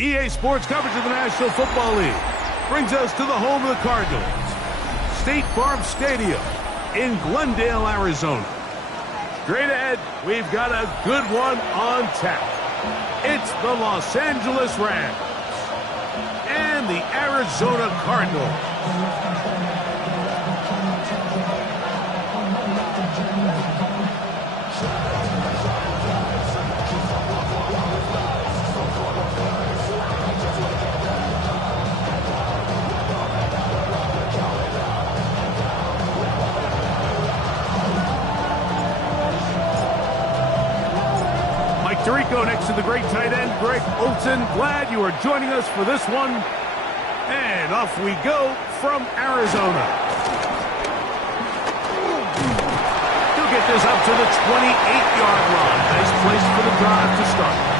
EA Sports coverage of the National Football League brings us to the home of the Cardinals, State Farm Stadium in Glendale, Arizona. Straight ahead, we've got a good one on tap. It's the Los Angeles Rams and the Arizona Cardinals. Rico next to the great tight end, Greg Olsen. Glad you are joining us for this one. And off we go from Arizona. He'll get this up to the 28-yard line. Nice place for the drive to start.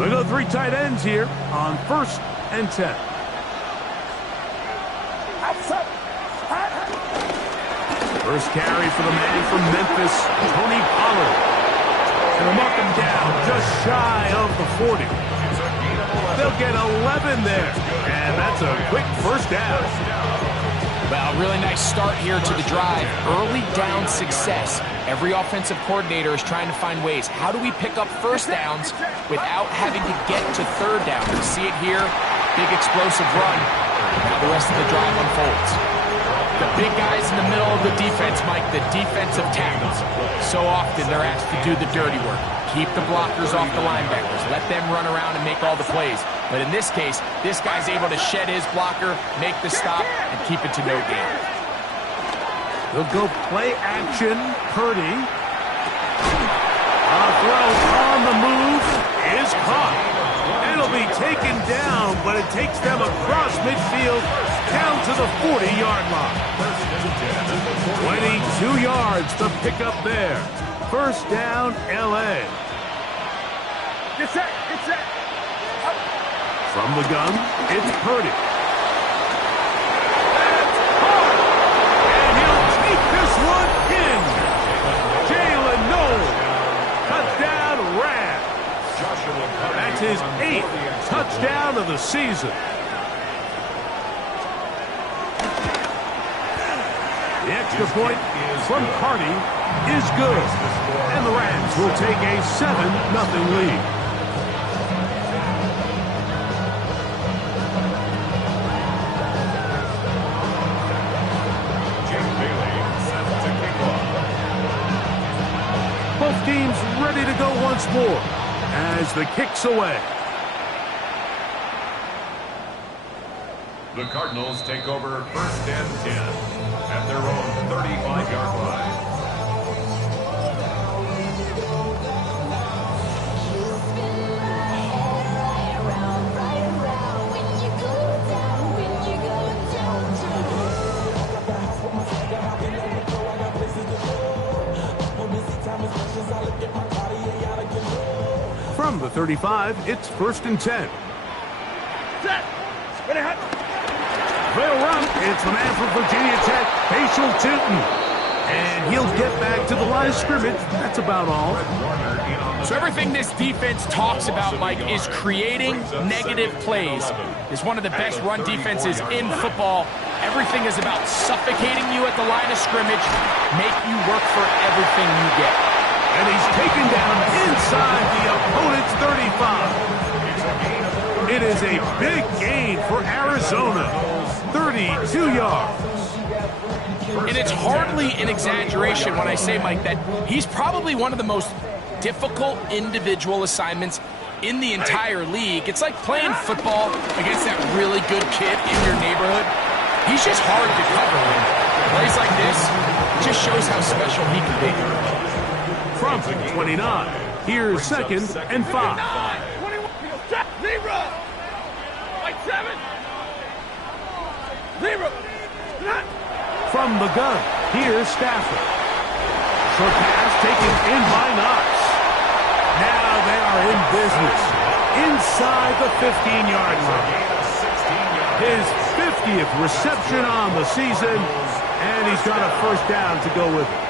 We go three tight ends here on 1st and 10. First carry for the man from Memphis, Tony Pollard. And they'll mark him down just shy of the 40. They'll get 11 there. And that's a quick first down. Well, really nice start here to the drive. Early down success. Every offensive coordinator is trying to find ways. How do we pick up first downs without having to get to third down? You see it here. Big explosive run. Now the rest of the drive unfolds. The big guys in the middle of the defense, Mike, the defensive tackles. So often they're asked to do the dirty work. Keep the blockers off the linebackers. Let them run around and make all the plays. But in this case, this guy's able to shed his blocker, make the stop, and keep it to no gain. They'll go play action. Purdy. A throw on the move is caught. It'll be taken down, but it takes them across midfield down to the 40-yard line. 22 yards to pick up there. First down, L.A. Get set, get set. From the gun, it's Purdy. That's hard. And he'll take this one in. Jalen Noel. Touchdown, Rams. That's his 8th touchdown of the season. The extra point from Carty is good. And the Rams will take a 7-0 lead. Both teams ready to go once more as the kick's away. The Cardinals take over 1st and 10 at their own 35-yard line. From the 35, it's 1st and 10. Set. Ready, hot. They'll run. It's the man from Virginia Tech, Facial Tootin. And he'll get back to the line of scrimmage. That's about all. So everything this defense talks about, Mike, is creating negative plays. It's one of the best run defenses in football. Everything is about suffocating you at the line of scrimmage, make you work for everything you get. And he's taken down inside the opponent's 35. It is a big gain for Arizona. 32 yards. And it's hardly an exaggeration when I say, Mike, that he's probably one of the most difficult individual assignments in the entire league. It's like playing football against that really good kid in your neighborhood. He's just hard to cover. Plays like this just shows how special he can be. From 29, here's 2nd and 5. 21, 0. Like 7. 0. from the gun. Here's Stafford. Short pass taken in by Knox. Now they are in business inside the 15-yard line. His 50th reception on the season, and he's got a first down to go with it.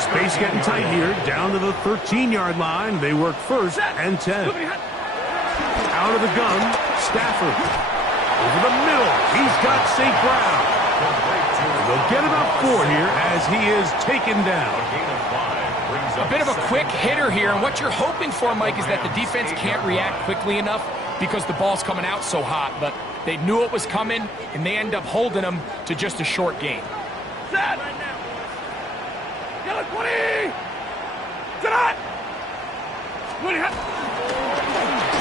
Space getting tight here, down to the 13-yard line. They work first and 10. Out of the gun, Stafford. Over the middle, he's got St. Brown. They'll get about 4 here as he is taken down. A bit of a quick hitter here, and what you're hoping for, Mike, is that the defense can't react quickly enough because the ball's coming out so hot, but they knew it was coming, and they end up holding them to just a short gain. Set! Yellow 20! Set up! 20!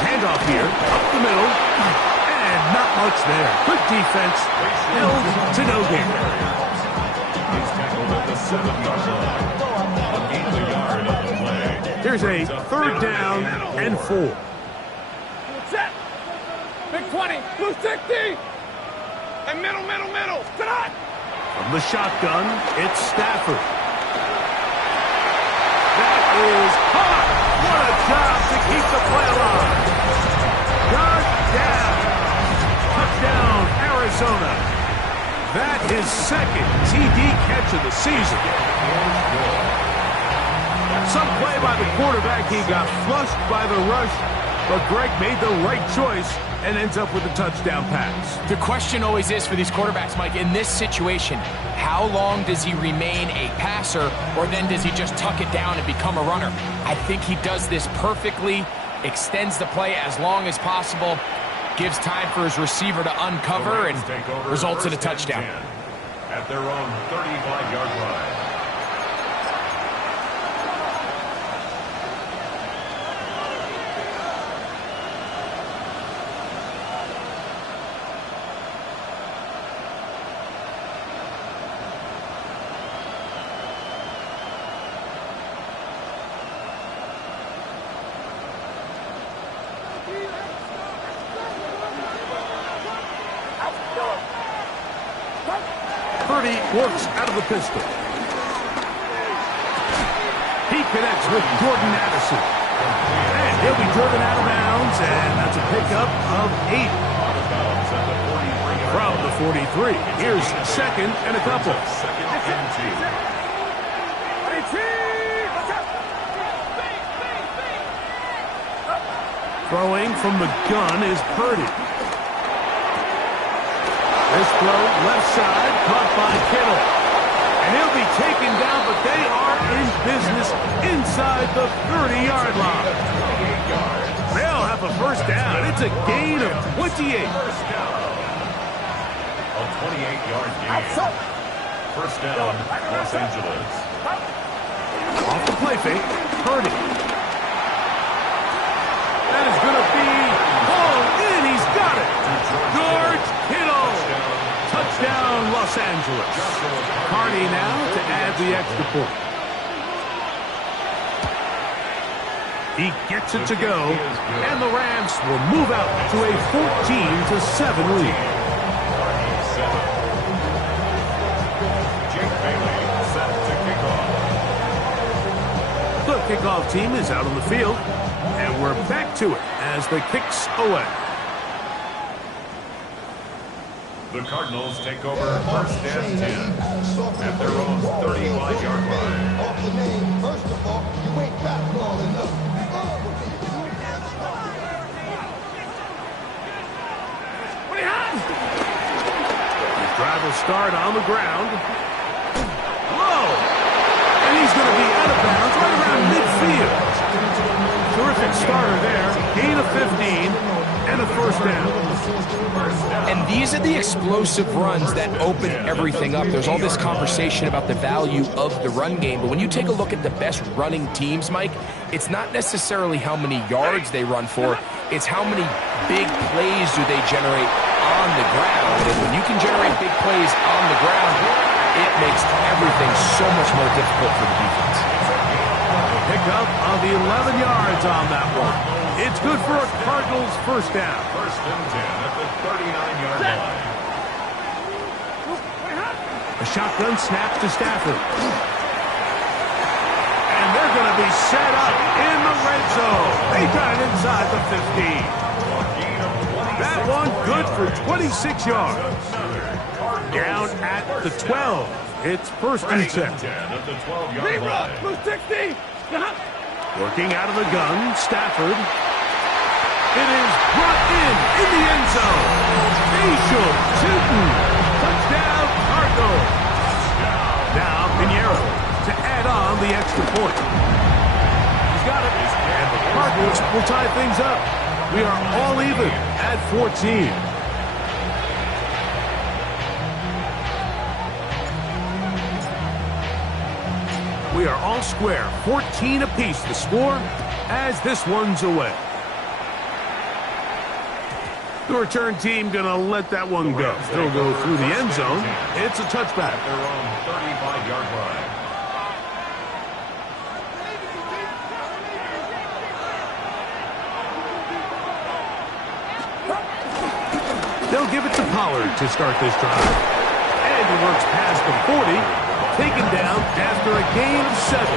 Handoff here, up the middle, and not much there. Good defense, held to no gain. He's tackled at the 7-yard line. A gain of a yard on the play. Here's a third down and 4. Set! Big 20! Blue 60! And middle! Set up! From the shotgun, it's Stafford. That is hot! What a job to keep the play alive! Got down! Touchdown, Arizona! That is second TD catch of the season. Some play by the quarterback. He got flushed by the rush, but Greg made the right choice and ends up with a touchdown pass. The question always is for these quarterbacks, Mike, in this situation, how long does he remain a passer, or then does he just tuck it down and become a runner? I think he does this perfectly, extends the play as long as possible, gives time for his receiver to uncover, and results in a touchdown. At their own 35-yard line. Works out of the pistol. He connects with Jordan Addison. And he'll be driven out of bounds, and that's a pickup of 8. From the 43. Here's second and a couple. Throwing from the gun is Purdy. This throw left side, caught by Kittle. And he'll be taken down, but they are in business inside the 30-yard line. They'll have a first down. It's a gain of 28. First down. A 28-yard gain. First down, Los Angeles. Off the play fake, Purdy. That is going to be hauled in. He's got it. George Kittle. Touchdown, Los Angeles. Carney now to add the extra point. He gets it to go, and the Rams will move out to a 14-7 lead. Jake Bailey set to kick off. The kickoff team is out on the field, and we're back to it as the kicks away. The Cardinals take over first and 10 at their own 35-yard line. Off the name, first of all, you ain't basketball enough. The drive will start on the ground. Whoa! And he's going to be out of bounds right around midfield. Terrific starter there. Gain of 15 and a first down. And these are the explosive runs that open everything up. There's all this conversation about the value of the run game, but when you take a look at the best running teams, Mike, it's not necessarily how many yards they run for, it's how many big plays do they generate on the ground. And when you can generate big plays on the ground, it makes everything so much more difficult for the defense. Pickup of 11 yards on that one. It's good for a Cardinals first down. First and 10 at the 39-yard line. shotgun snap to Stafford. And they're going to be set up in the red zone. They got it inside the 15. That one good for 26 yards. Down at the 12. It's first and 10. Lead rush, blue 60. Working out of the gun, Stafford. It is brought in the end zone. Facial shooting. Touchdown, Cardinals. Now Pinheiro to add on the extra point. He's got it. And the Cardinals will tie things up. We are all even at 14. We are all square. 14 apiece the score as this one's away. The return team going to let that one go. They'll go through the end zone. It's a touchback. At their own 35-yard line. They'll give it to Pollard to start this drive. And he works past the 40, taken down after a gain of 7. 8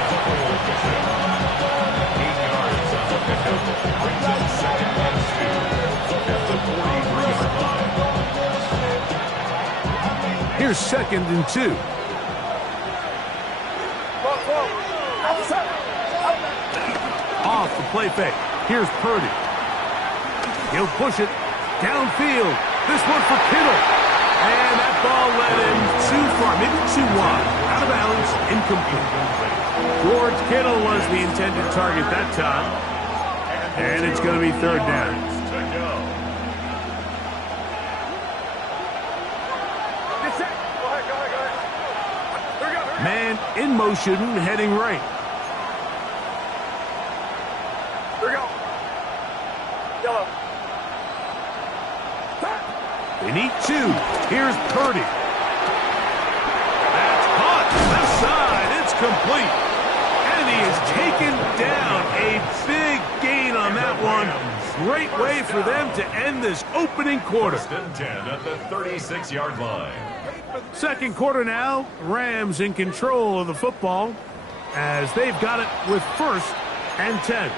yards on the pickup. Brings up second and 2. At the 43-yard line. Here's second and 2. Off the play fake. Here's Purdy. He'll push it downfield. This one for Kittle. And that ball led him too far, maybe too wide. Out of bounds, incomplete. George Kittle was the intended target that time. And it's going to be third down. Man in motion, heading right. Here we go. Yellow. They need 2. Here's Purdy. That's caught. Left side. It's complete. And he is taken down. A big gain on that one. Great way for them to end this opening quarter. First and 10 at the 36-yard line. Second quarter now. Rams in control of the football as they've got it with first and 10.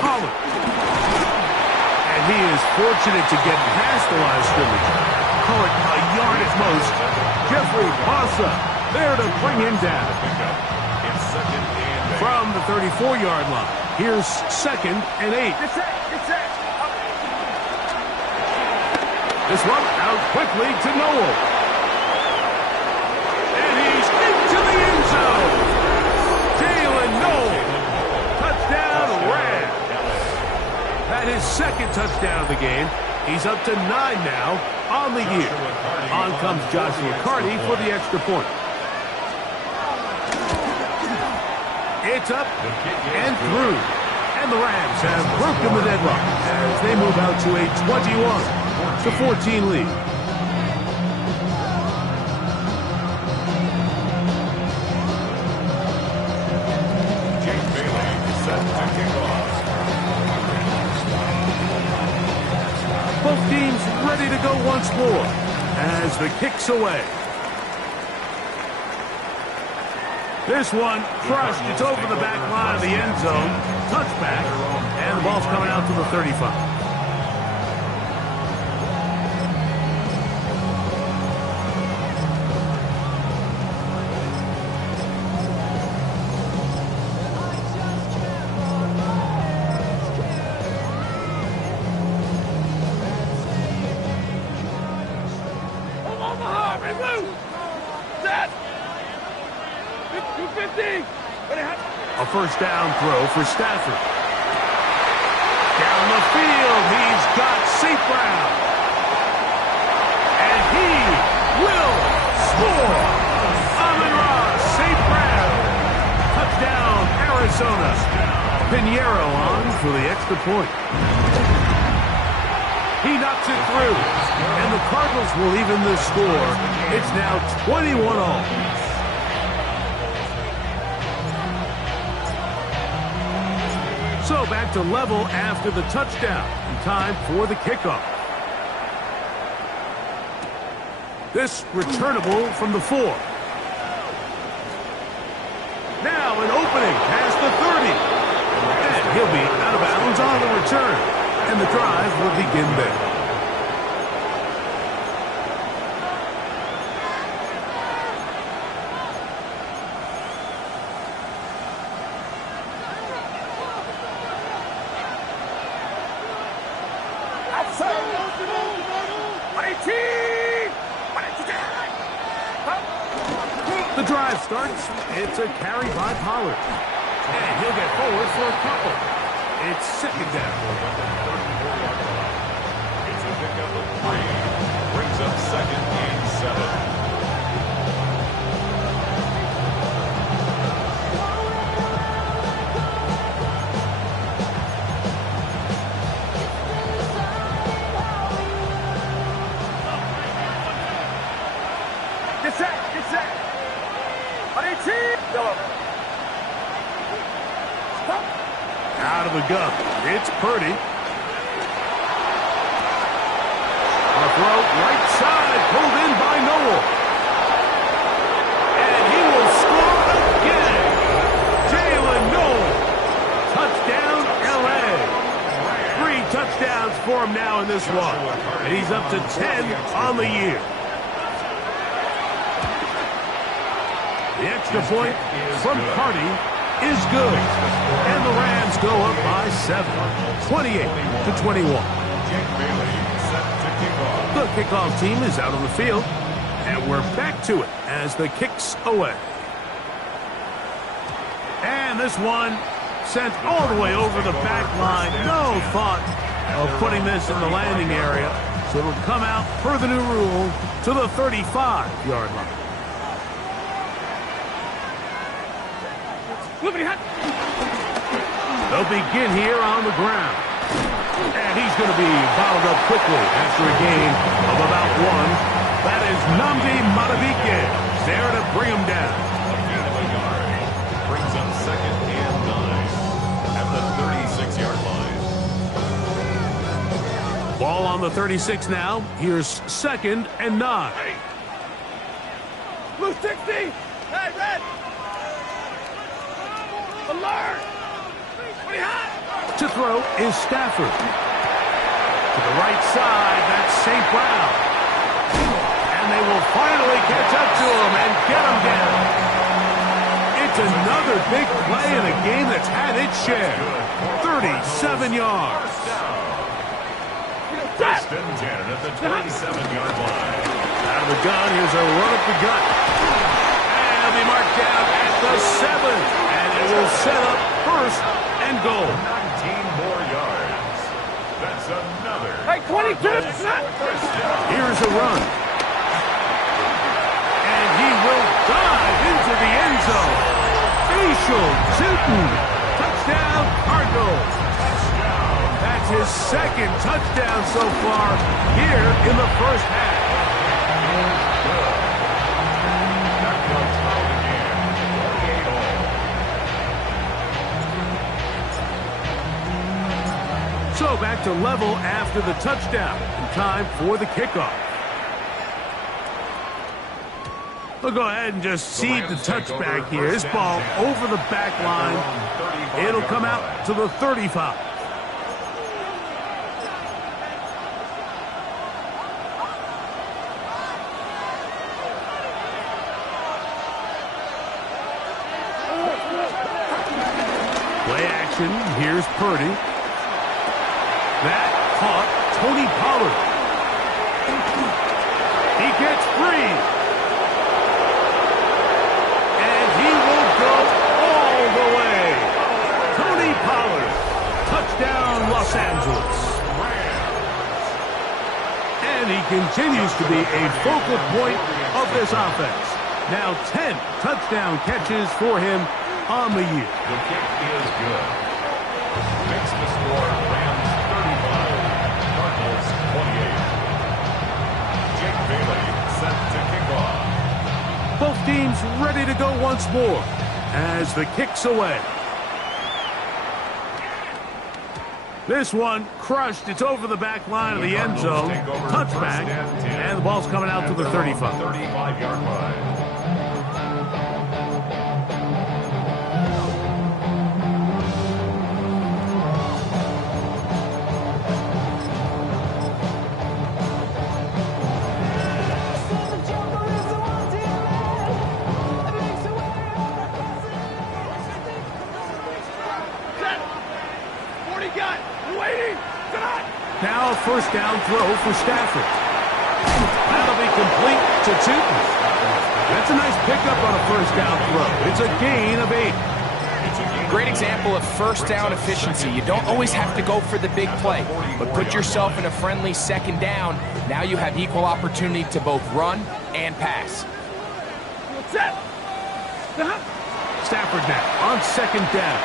Pollard. And he is fortunate to get past the line of scrimmage. Call it a yard at most. Jeffrey Bossa there to bring him down. From the 34-yard line. Here's second and 8. This one out quickly to Noel. And he's into the end zone. Jalen Noel. Touchdown, Rams. That is second touchdown of the game. He's up to 9 now on the year. On comes Joshua Carty for the extra point. It's up and through. And the Rams have broken the deadlock as they move out to a 21-14 lead. Jake Bailey is set to kick off. Both teams ready to go once more as the kick's away. This one crushed. It's over the back line of the end zone. Touchback. And the ball's coming out to the 35. A first down throw for Stafford. Down the field, he's got St. Brown. And he will score. Amon-Ra St. Brown. Touchdown, Arizona. Pinheiro on for the extra point. He knocks it through. And the Cardinals will even the score. It's now 21-all. So back to level after the touchdown. And time for the kickoff. This returnable from the 4. Now an opening past the 30. And he'll be out of bounds on the return. And the drive will begin there. The drive starts. It's a carry by Pollard. And he'll get forward for a couple. It's second down. It's a pickup of 3. Brings up second and 7. Out of the gun. It's Purdy. On a throw, right side, pulled in by Noel. And he will score again. Jalen Noel. Touchdown, L.A. 3 touchdowns for him now in this one. And he's up to 10 on the year. The extra point from Purdy is good. And the Rams go up by 7, 28-21. The kickoff team is out on the field, and we're back to it as the kick's away. And this one sent all the way over the back line. No thought of putting this in the landing area, so it'll come out per the new rule to the 35-yard line. They'll begin here on the ground. And he's going to be bottled up quickly after a gain of about 1. That is Nnamdi Madubuike there to bring him down. Brings up second and 9 at the 36-yard line. Ball on the 36 now. Here's second and 9. Blue 60. Hey, red. Alert. To throw is Stafford. To the right side, that's St. Brown. And they will finally catch up to him and get him down. It's another big play in a game that's had its share. 37 yards. First and 10 at the 27-yard line. Out of the gun, here's a run up the gut. And he'll be marked down at the 7. And it will set up first and goal. 19 more yards. That's another. Hey, 22. Here's a run. And he will dive into the end zone. Facial Newton. Touchdown, Cardinals. That's his second touchdown so far here in the first half. So back to level after the touchdown. And time for the kickoff. We'll go ahead and just seed the touchback here. This ball over the back line. It'll come out to the 35. Play action. Here's Purdy. That caught Tony Pollard. He gets free. And he will go all the way. Tony Pollard. Touchdown, Los Angeles. And he continues to be a focal point of this offense. Now 10 touchdown catches for him on the year. The kick is good. Makes the score Rams 35, Cardinals 28. Jake Bailey set to kick off. Both teams ready to go once more as the kick's away. This one crushed. It's over the back line of the end zone. Touchback. And the ball's coming out to the 35. 35-yard line. Now a first down throw for Stafford. That'll be complete to Tootin. That's a nice pickup on a first down throw. It's a gain of 8. Great example of first down efficiency. You don't always have to go for the big play, but put yourself in a friendly second down. Now you have equal opportunity to both run and pass. Stafford now on second down.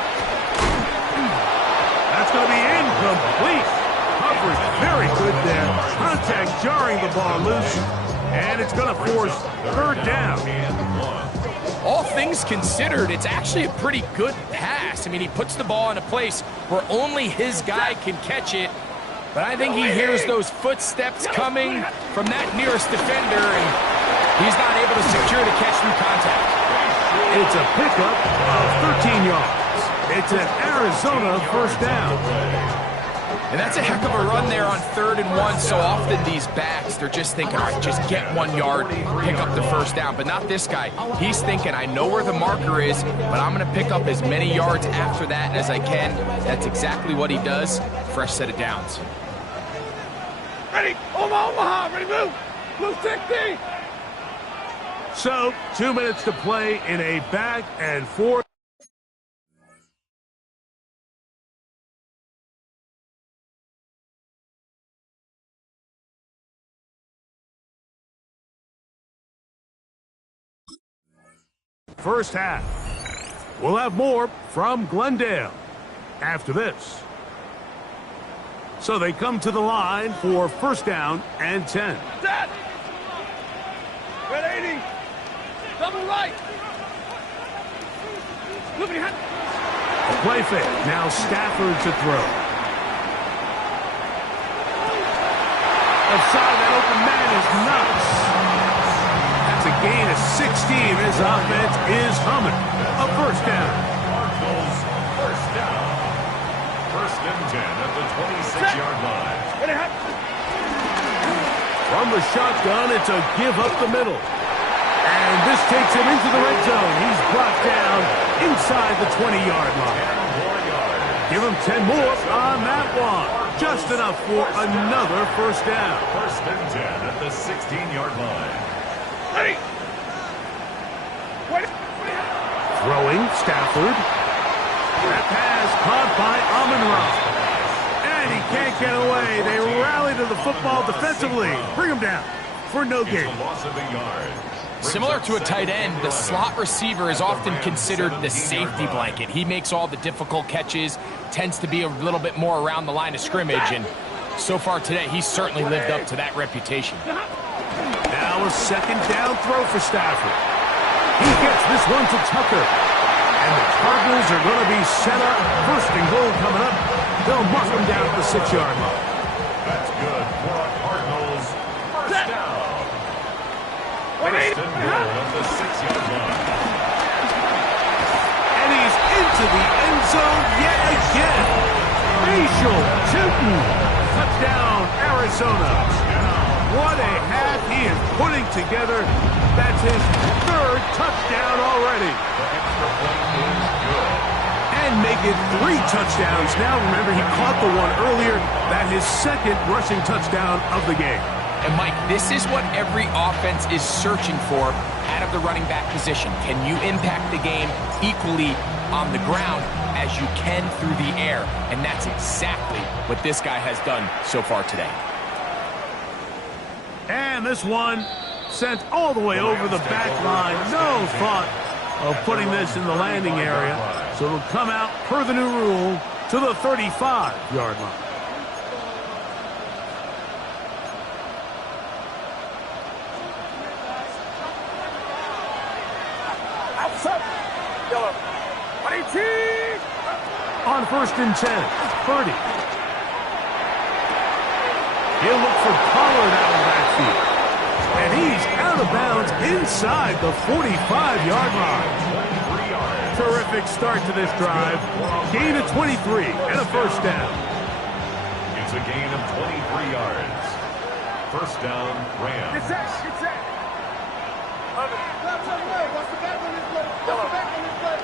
That's going to be incomplete. Coverage very good there. Contact jarring the ball loose. And it's going to force third down. All things considered, it's actually a pretty good pass. I mean, he puts the ball in a place where only his guy can catch it. But I think he hears those footsteps coming from that nearest defender, and he's not able to secure the catch through contact. It's a pickup of 13 yards. It's an Arizona first down. And that's a heck of a run there on 3rd and 1. So often these backs, they're just thinking, all right, just get 1 yard, pick up the first down. But not this guy. He's thinking, I know where the marker is, but I'm going to pick up as many yards after that as I can. That's exactly what he does. Fresh set of downs. Ready? Omaha, ready, move. Move 60. So, 2 minutes to play in a back and forth. First half. We'll have more from Glendale after this. So they come to the line for first down and 10. Set. Red 80. Double right. Look behind. A play fake. Now Stafford to throw. Outside that open man is nuts. That's a gain of 16. His offense is humming. A first down. Cardinals first down. First and 10 at the 26-yard line. From the shotgun, it's a give up the middle. And this takes him into the red zone. He's brought down inside the 20-yard line. Give him 10 more on that one. Just enough for another first down. First and 10 at the 16-yard line. Ready. Throwing, Stafford. That pass caught by Amon-Ra. And he can't get away. They rally to the football defensively. Bring him down for no gain. Loss of a yard. Similar to a tight end, the slot receiver is often considered the safety blanket. He makes all the difficult catches, tends to be a little bit more around the line of scrimmage, and so far today, he's certainly lived up to that reputation. Now a second down throw for Stafford. He gets this one to Tucker. And the Cardinals are going to be set up. First and goal coming up. They'll mark him down at the 6-yard line. That's good for a Cardinals first down. First and goal at the 6-yard line. And he's into the end zone yet again. Rachel Tootin. Touchdown, Arizona. What a half he is putting together. That's his 3rd touchdown already. The extra point is good. And make it 3 touchdowns now. Remember, he caught the one earlier. That his 2nd rushing touchdown of the game. And Mike, this is what every offense is searching for out of the running back position. Can you impact the game equally on the ground as you can through the air? And that's exactly what this guy has done so far today. And this one sent all the way over the back line. No thought of putting this in the landing area. So it'll come out per the new rule to the 35-yard line. On first and 10, Purdy. He'll look for Pollard out of the backfield. And he's out of bounds inside the 45-yard line. Terrific start to this drive. Gain of 23 and a first down. It's a gain of 23 yards. First down, Rams. Get set. Get set. What's the back on this play? What's the back on this play?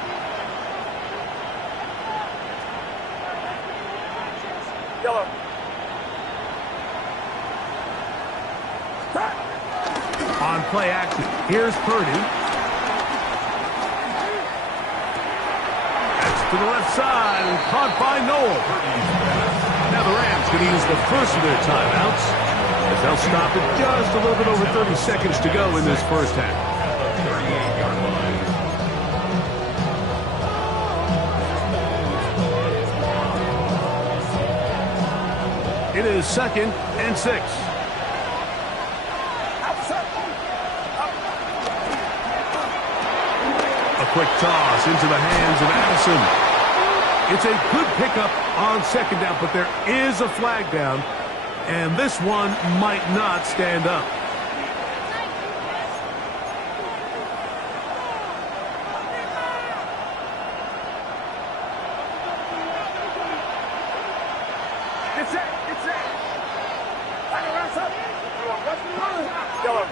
Yellow. On play action, here's Purdy. That's to the left side and caught by Noel. Now the Rams going to use the first of their timeouts, as they'll stop it just a little bit over 30 seconds to go in this first half. 38-yard line. It is 2nd and 6. A quick toss into the hands of Addison. It's a good pickup on second down, but there is a flag down, and this one might not stand up. Get set. Get set. Back around top. What's the run? Yellow.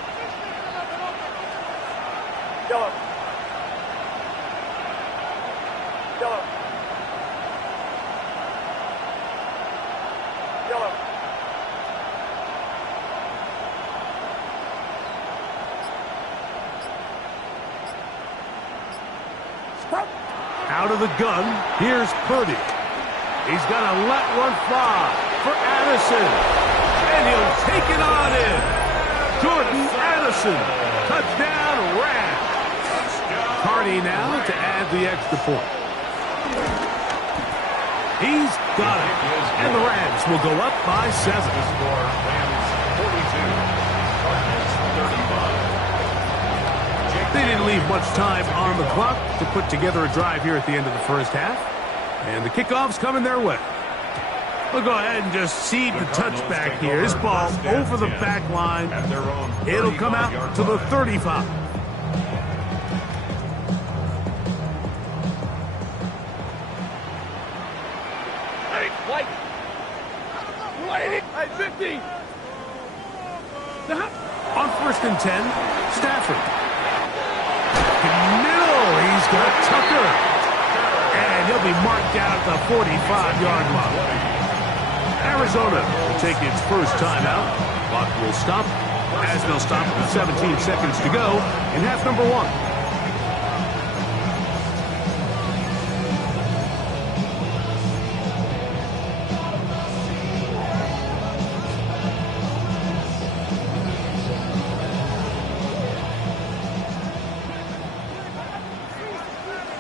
Yellow. Yellow. Yellow. Stop. Out of the gun, here's Purdy. He's got to let one fly for Addison. And he'll take it on in. Jordan Addison. Touchdown, Rams. Cardi now to add the extra point. He's got it. And the Rams will go up by 7. The score, Rams 42, Cardinals 35. They didn't leave much time on the clock to put together a drive here at the end of the first half. And the kickoff's coming their way. We'll go ahead and just seed the touchback here. This ball over the back line. It'll come out to the 35. Hey, White. White. Hey, 50. On 1st and 10, Stafford. Middle, he's got Tucker. And he'll be marked down at the 45-yard line. Arizona will take its first timeout. Clock will stop as they'll stop with 17 seconds to go in half number 1.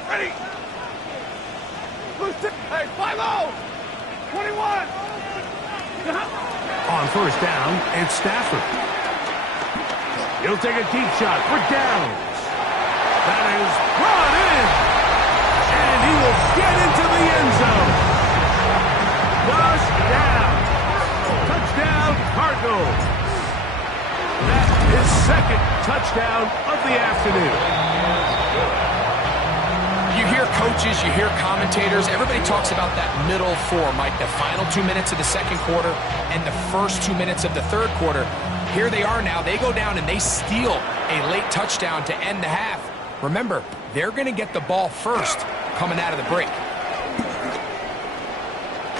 Ready. Hey, 5-0. 21. On first down, it's Stafford. He'll take a deep shot for downs. That is brought in. And he will get into the end zone. Touchdown. Touchdown, Cardinals. That is 2nd touchdown of the afternoon. You hear coaches, you hear commentators, everybody talks about that middle 4, Mike, the final 2 minutes of the second quarter and the first 2 minutes of the third quarter. Here they are now. They go down and they steal a late touchdown to end the half. Remember, they're going to get the ball first coming out of the break.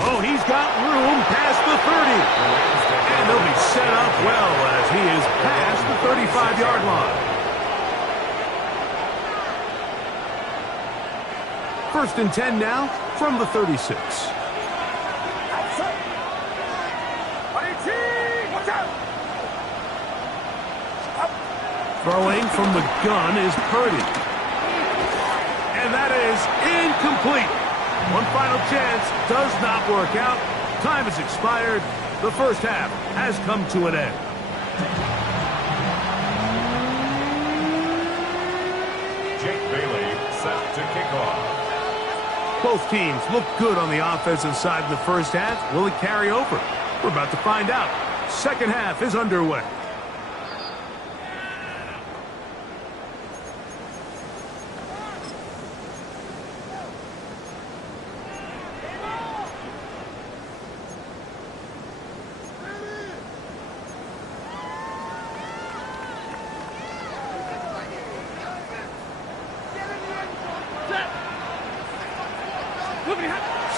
Oh, he's got room past the 30. And they'll be set up well as he is past the 35-yard line. 1st and 10 now from the 36. Throwing from the gun is Purdy. And that is incomplete. One final chance does not work out. Time has expired. The first half has come to an end. Jake Bailey set to kick off. Both teams look good on the offensive side in the first half. Will it carry over? We're about to find out. Second half is underway.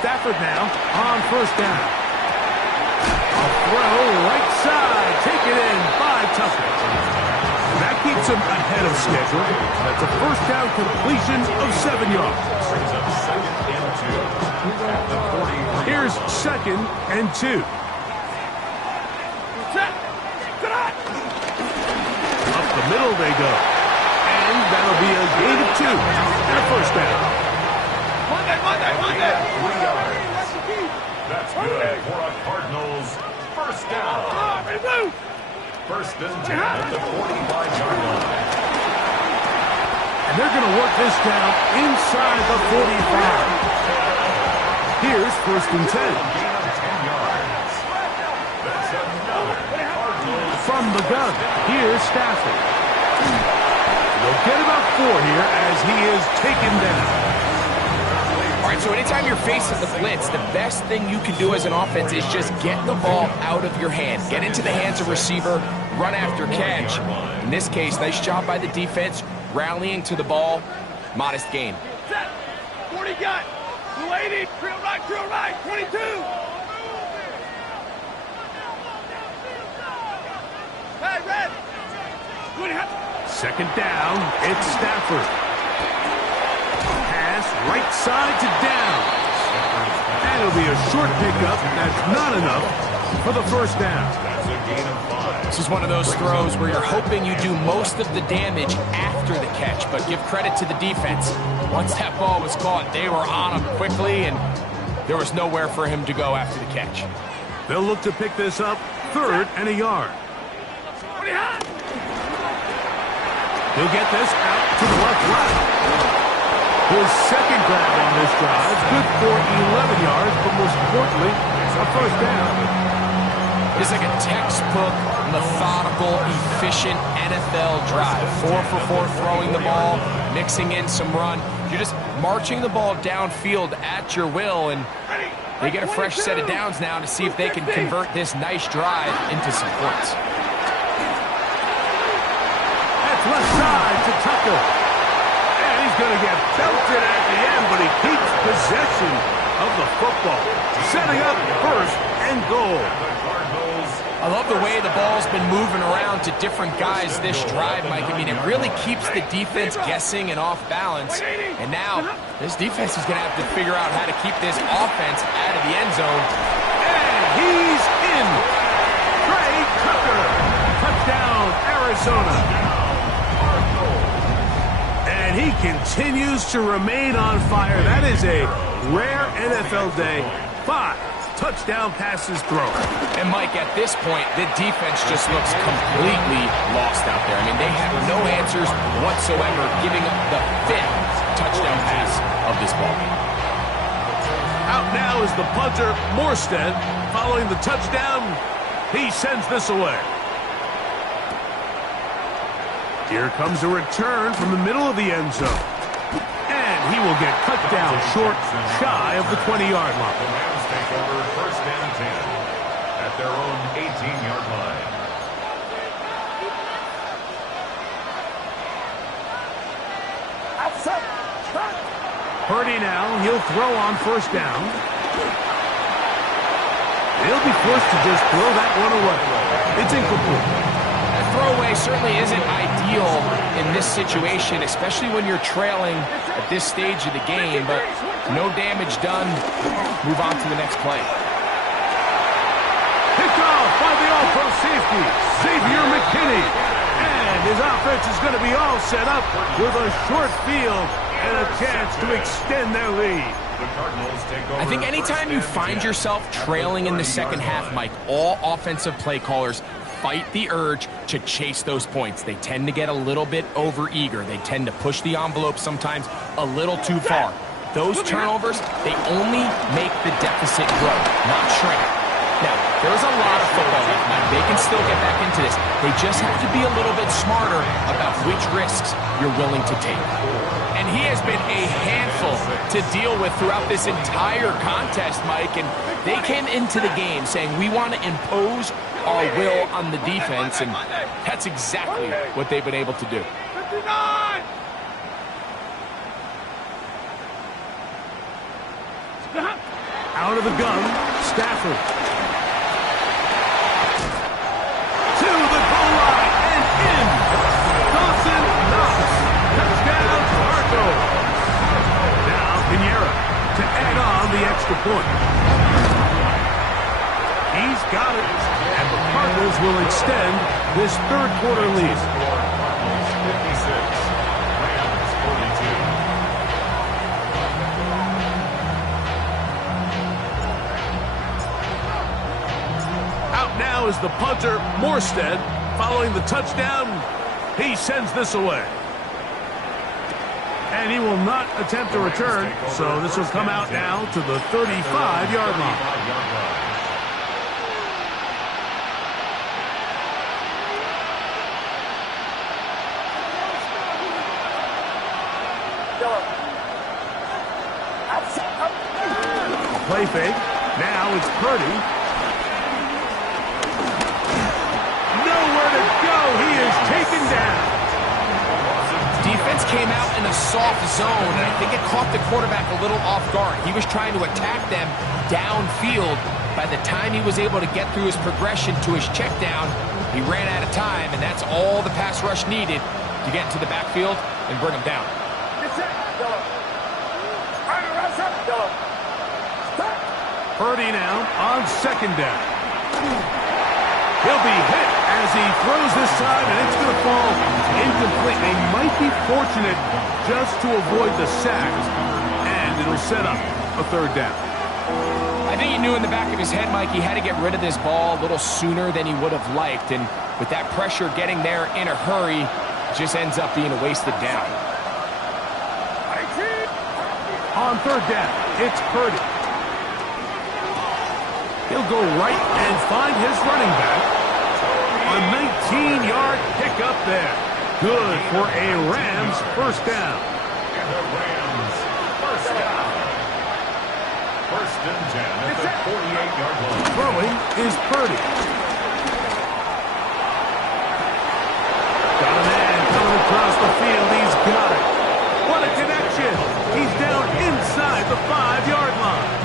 Stafford now on first down. A throw right side, taken in by Tucker. That keeps him ahead of schedule. That's a first down completion of 7 yards. Brings up 2nd and 2 at the 43. Here's 2nd and 2. Up the middle they go. And that'll be a gain of 2 and a first down. Monday. 3 yards. That's good for a Cardinals first down. First and 10 at the 45-yard line. And they're going to work this down inside the 45. Here's first and 10. Gain of 10 yards. That's another Cardinals. From the gun, here's Stafford. They'll get about 4 here as he is taken down. All right, so anytime you're facing the blitz, the best thing you can do as an offense is just get the ball out of your hand. Get into the hands of receiver, run after catch. In this case, nice job by the defense, rallying to the ball. Modest gain. 40 got 280, drill right, 22. Hey, red. Second down, it's Stafford. Right side to down. And it'll be a short pickup. That's not enough for the first down. That's a gain of 5. This is one of those throws where you're hoping you do most of the damage after the catch, but give credit to the defense. Once that ball was caught, they were on him quickly, and there was nowhere for him to go after the catch. They'll look to pick this up 3rd and a yard. He'll get this out to the left route. His second grab on this drive, good for 11 yards, but most importantly, a first down. It's like a textbook, methodical, efficient NFL drive. 4 for 4 throwing the ball, mixing in some run. You're just marching the ball downfield at your will, and they get a fresh set of downs now to see if they can convert this nice drive into some points. That's left side to Tucker. He's going to get belted at the end, but he keeps possession of the football. Setting up first and goal. I love the way the ball's been moving around to different guys this drive, Mike. I mean, it really keeps the defense guessing and off balance. And now, this defense is going to have to figure out how to keep this offense out of the end zone. And he's in. Trey Tucker. Touchdown, Arizona. And he continues to remain on fire. That is a rare NFL day. 5 touchdown passes thrown. And Mike, at this point, the defense just looks completely lost out there. I mean, they have no answers whatsoever, giving up the 5th touchdown pass of this ball game. Out now is the punter, Morstead. Following the touchdown, he sends this away. Here comes a return from the middle of the end zone. And he will get cut down short, shy of the 20-yard line. The Rams take over first and 10 at their own 18-yard line. Purdy now, he'll throw on first down. He'll be forced to just throw that one away. It's incomplete. Throwaway certainly isn't ideal in this situation, especially when you're trailing at this stage of the game, but no damage done. Move on to the next play. Picked off by the all-pro safety, Xavier McKinney. And his offense is going to be all set up with a short field and a chance to extend their lead. I think anytime you find yourself trailing in the second half, Mike, all offensive play callers fight the urge to chase those points. They tend to get a little bit overeager. They tend to push the envelope sometimes a little too far. Those turnovers, they only make the deficit grow, not shrink. Now, There's a lot of football left, Mike. They can still get back into this. They just have to be a little bit smarter about which risks you're willing to take. And he has been a handful to deal with throughout this entire contest, Mike. And they came into the game saying, we want to impose our will on the defense. And that's exactly what they've been able to do. 59! Out of the gun, Stafford. To the goal line and in. Dawson Knox. Touchdown, Cardinals. Now Pinheiro to add on the extra point. He's got it. And the Cardinals will extend this third quarter lead. Cardinals 56, Rams 42. Out now is the punter, Morstead. Following the touchdown, he sends this away. And he will not attempt a return, so this will come out now to the 35-yard line. Play fake. Now it's Purdy. Nowhere to go. He is taken down. Defense came out in a soft zone, and I think it caught the quarterback a little off guard. He was trying to attack them downfield. By the time he was able to get through his progression to his check down, he ran out of time, and that's all the pass rush needed to get into the backfield and bring him down. Purdy now on second down. He'll be hit as he throws this time, and it's going to fall incomplete. They might be fortunate just to avoid the sack, and it'll set up a third down. I think he knew in the back of his head, Mike, he had to get rid of this ball a little sooner than he would have liked, and with that pressure getting there in a hurry, it just ends up being a wasted down. On third down, it's Purdy. He'll go right and find his running back. A 19-yard pickup there. Good for a Rams first down. And the Rams first down. First and 10 at the 48-yard line. Throwing is Purdy. Got a man coming across the field. He's got it. What a connection. He's down inside the 5-yard line.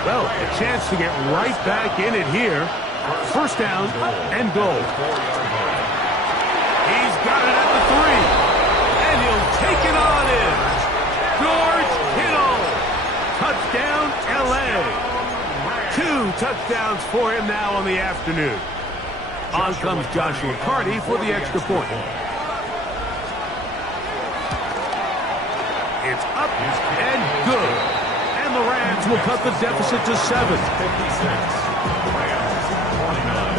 Well, a chance to get right back in it here. First down and goal. He's got it at the 3. And he'll take it on in. George Kittle. Touchdown, L.A. 2 touchdowns for him now on the afternoon. On comes Joshua Carty for the extra point. It's up and good. And the Rams will cut the deficit to 7. 56. Rams 29.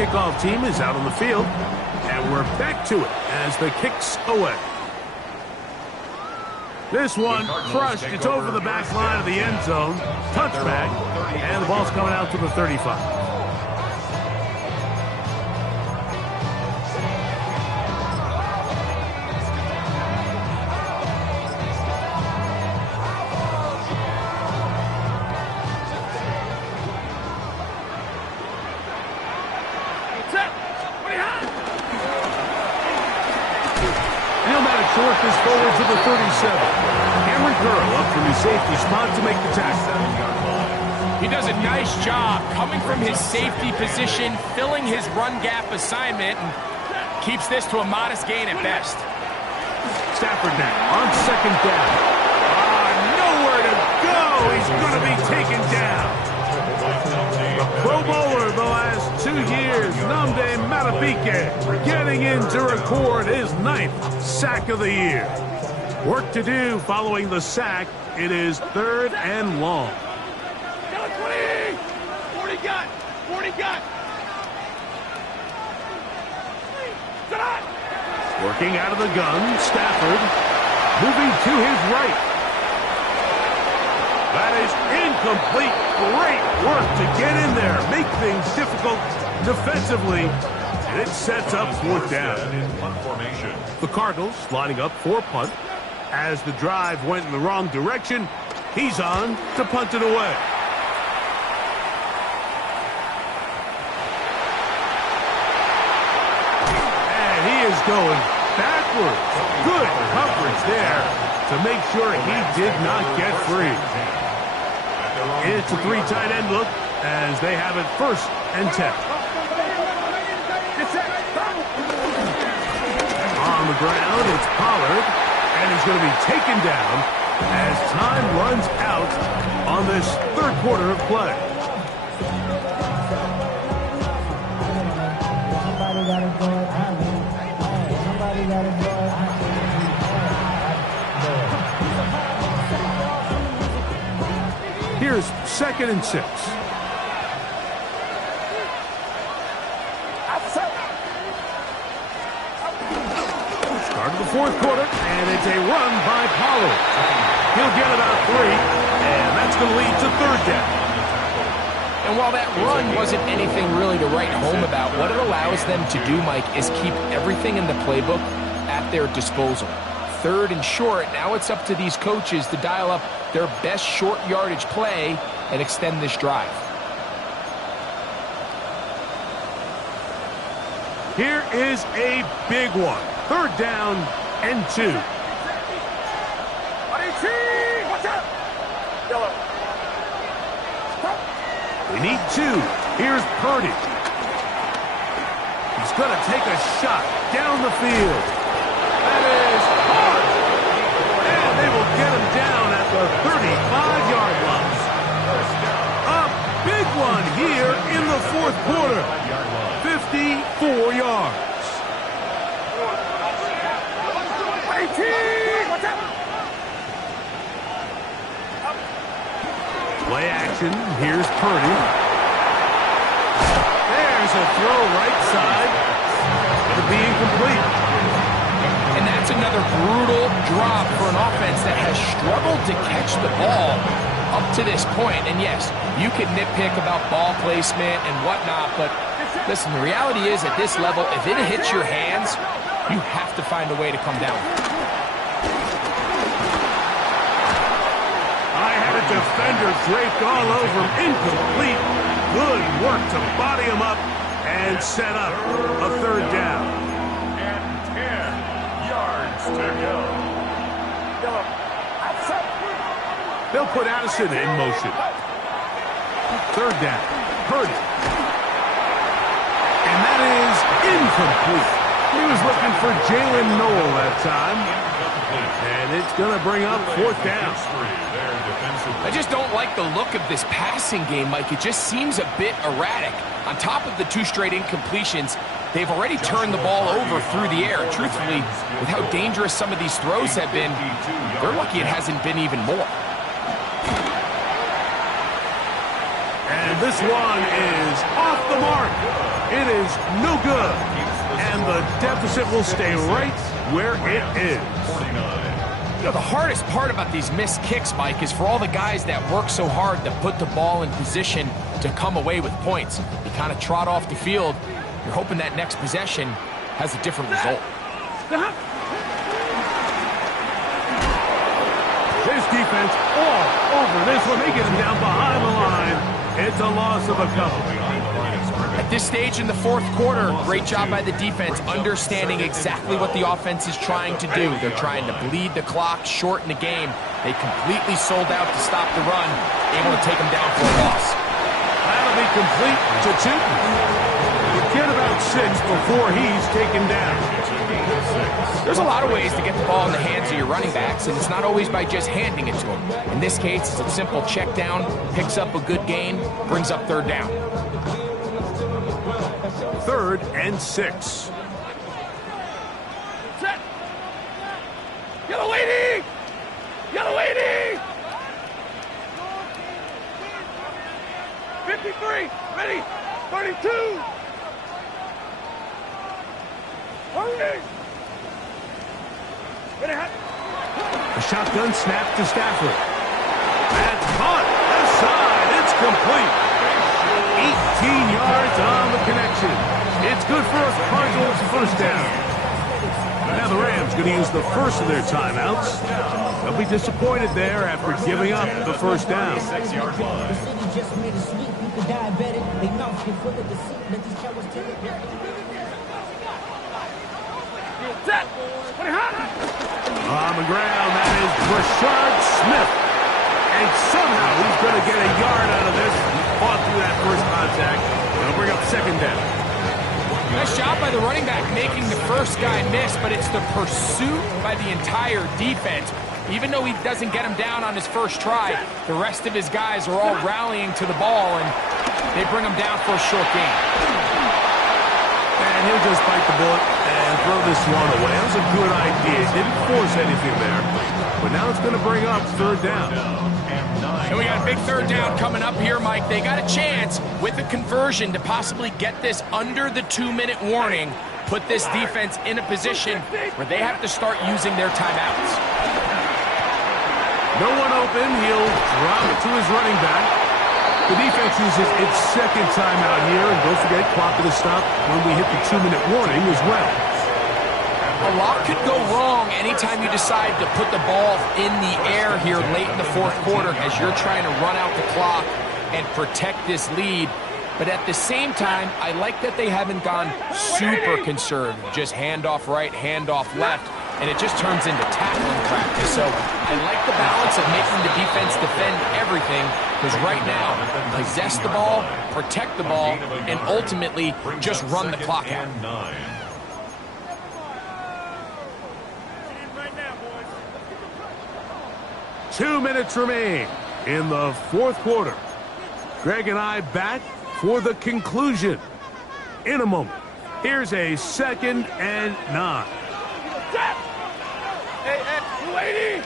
Kickoff team is out on the field, and we're back to it as the kick's away. This one crushed. It's over the back line of the end zone. Touchback, and the ball's coming out to the 35. This forward to the 37. Cameron Curl up from his safety spot to make the tackle. He does a nice job coming from his safety position, filling his run gap assignment, and keeps this to a modest gain at best. Stafford now on second down. Nowhere to go. He's going to be taken down. The Pro Bowler the last 2 years, Nnamdi Bike getting in to record his 9th sack of the year. Work to do following the sack. It is 3rd and long. 20! 40 got! 40 got! Working out of the gun, Stafford moving to his right. That is incomplete. Great work to get in there, make things difficult defensively, and it sets up 4th down. The Cardinals lining up for punt. As the drive went in the wrong direction, he's on to punt it away. And he is going backwards. Good coverage there to make sure he did not get free. It's a 3 tight end look as they have it 1st and 10. On the ground, it's Pollard, and he's going to be taken down as time runs out on this 3rd quarter of play. Here's 2nd and 6. Start of the 4th quarter, and it's a run by Pollard. He'll get about 3, and that's going to lead to 3rd down. And while that run wasn't anything really to write home about, what it allows them to do, Mike, is keep everything in the playbook at their disposal. 3rd and short, now it's up to these coaches to dial up their best short yardage play and extend this drive. Here is a big one. 3rd down and 2. Watch out! Yellow. They need 2. Here's Purdy. He's going to take a shot down the field. That is hard. And they will get him down at the 35-yard line. A big one here in the 4th quarter. 54 yards. Play action. Here's Purdy. There's a throw right side. It'll be incomplete. And that's another brutal drop for an offense that has struggled to catch the ball up to this point. And yes, you can nitpick about ball placement and whatnot, but listen, the reality is at this level, if it hits your hands, you have to find a way to come down. I had a defender draped all over him. Incomplete. Good work to body him up and set up a 3rd down. And 10 yards to go. They'll put Addison in motion. 3rd down. Purdy. And that is incomplete. He was looking for Jalen Noel that time. And it's going to bring up 4th down. I just don't like the look of this passing game, Mike. It just seems a bit erratic. On top of the 2 straight incompletions, they've already turned the ball over through the air. Truthfully, with how dangerous some of these throws have been, they're lucky it hasn't been even more. And this one is off the mark. It is no good. And the deficit will stay right where it is. You know, the hardest part about these missed kicks, Mike, is for all the guys that work so hard to put the ball in position to come away with points. You kind of trot off the field. You're hoping that next possession has a different result. This defense all over this one. They get him down behind the line. It's a loss of a couple. At this stage in the 4th quarter, great job by the defense, understanding exactly what the offense is trying to do. They're trying to bleed the clock, shorten the game. They completely sold out to stop the run, able to take them down for a loss. That'll be complete to 2. Get about 6 before he's taken down. There's a lot of ways to get the ball in the hands of your running backs, and it's not always by just handing it to them. In this case, it's a simple check down, picks up a good gain, brings up 3rd down. 3rd and 6. Set. Yellow 80! Yellow 80! 53! Ready! 32! Hurry! Ready, hot! A shotgun snap to Stafford. That's caught. Aside. It's complete. 18 yards on the connection. It's good for a Cardinals first down. Now the Rams going to use the first of their timeouts. They'll be disappointed there after giving up the first down. 6-yard line. Set! Ready, hot! On the ground, that is Rashard Smith. And somehow he's going to get a yard out of this. He fought through that first contact. It'll bring up 2nd down. Nice job by the running back making the first guy miss, but it's the pursuit by the entire defense. Even though he doesn't get him down on his first try, the rest of his guys are all rallying to the ball, and they bring him down for a short gain. And he'll just bite the bullet and throw this one away. That was a good idea. Didn't force anything there. But now it's going to bring up 3rd down. And we got a big 3rd down coming up here, Mike. They got a chance with a conversion to possibly get this under the 2-minute warning, put this defense in a position where they have to start using their timeouts. No one open. He'll drop it to his running back. The defense uses its 2nd timeout here, and don't forget, clock to stop when we hit the 2-minute warning as well. A lot could go wrong anytime you decide to put the ball in the air here late in the 4th quarter as you're trying to run out the clock and protect this lead. But at the same time, I like that they haven't gone super conservative, just handoff right, handoff left, and it just turns into tackling practice. So I like the balance of making the defense defend everything, because right now, possess the ball, protect the ball, and ultimately just run the clock out. 2 minutes remain in the 4th quarter. Greg and I back for the conclusion in a moment. Here's a 2nd and 9. Hey, 280!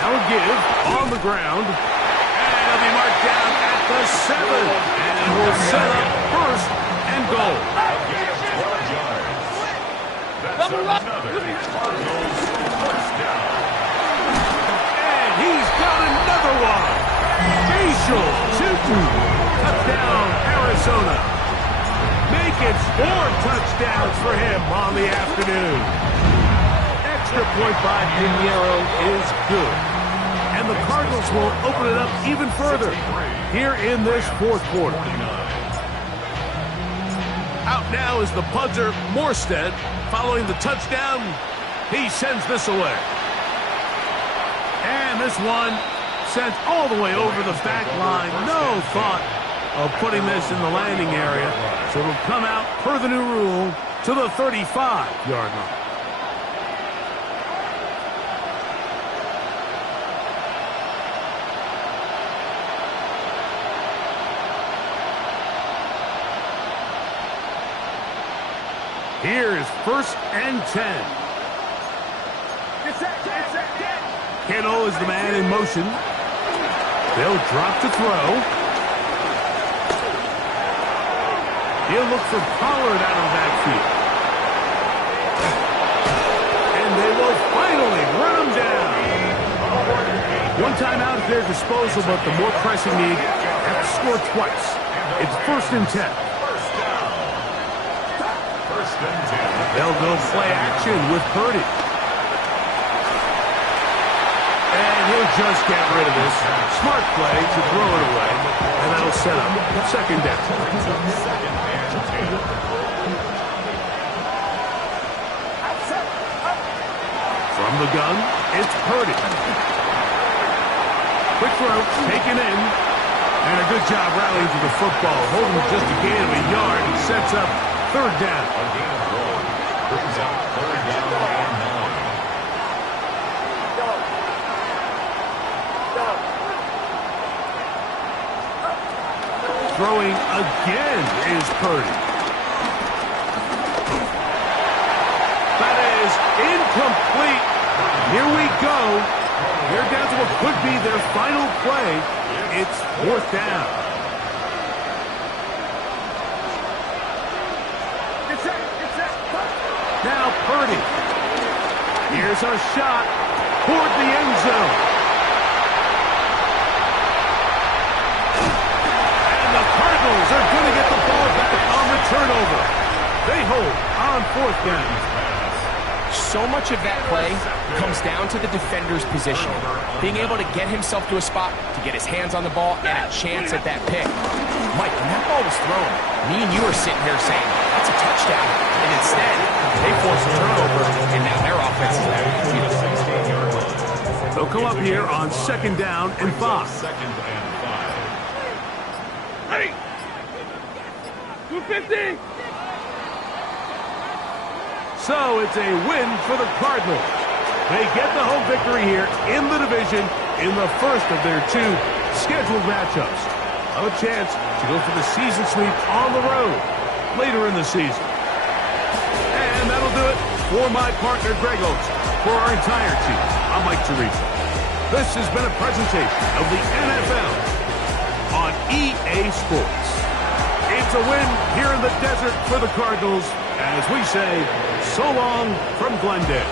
Now a give on the ground. And he'll be marked down at the 7. And we'll set up 1st and goal. That's another Cardinals first down. And he's got another one. Facial Tutu. Touchdown, Arizona. Make it 4 touchdowns for him on the afternoon. Extra point by Pinheiro is good. And the Cardinals will open it up even further here in this 4th quarter. Out now is the punter, Morstead. Following the touchdown, he sends this away. And this one sent all the way over the back line. No thought of putting this in the landing area. So it'll come out, per the new rule, to the 35-yard line. Here's 1st and 10. Kittle is the man in motion. They'll drop to throw. He'll look for Pollard out of the backfield. And they will finally run him down. One timeout at their disposal, but the more pressing need, have to score twice. It's 1st and 10. They'll go play action with Purdy. And he'll just get rid of this. Smart play to throw it away. And that'll set up 2nd down. From the gun, it's Purdy. Quick throw, taken in. And a good job rallying to the football. Holding just a gain of a yard. It sets up 3rd down. A gain of 1 brings up 3rd down and 9. Throwing again is Purdy. That is incomplete. Here we go. They're down to what could be their final play. It's 4th down. Now Purdy. Here's a shot toward the end zone. And the Cardinals are going to get the ball back on the turnover. They hold on 4th down. So much of that play comes down to the defender's position. Being able to get himself to a spot to get his hands on the ball and a chance at that pick. Mike, when that ball was thrown, me and you were sitting here saying, that's a touchdown. And instead, they forced a turnover, and now their offense is back. They'll come up here on 2nd down and 5. Ready? 250. So it's a win for the Cardinals. They get the home victory here in the division in the first of their 2 scheduled matchups. A chance to go for the season sweep on the road later in the season. And that'll do it for my partner, Greg Oates. For our entire team, I'm Mike Theresa. This has been a presentation of the NFL on EA Sports. It's a win here in the desert for the Cardinals, as we say, so long from Glendale.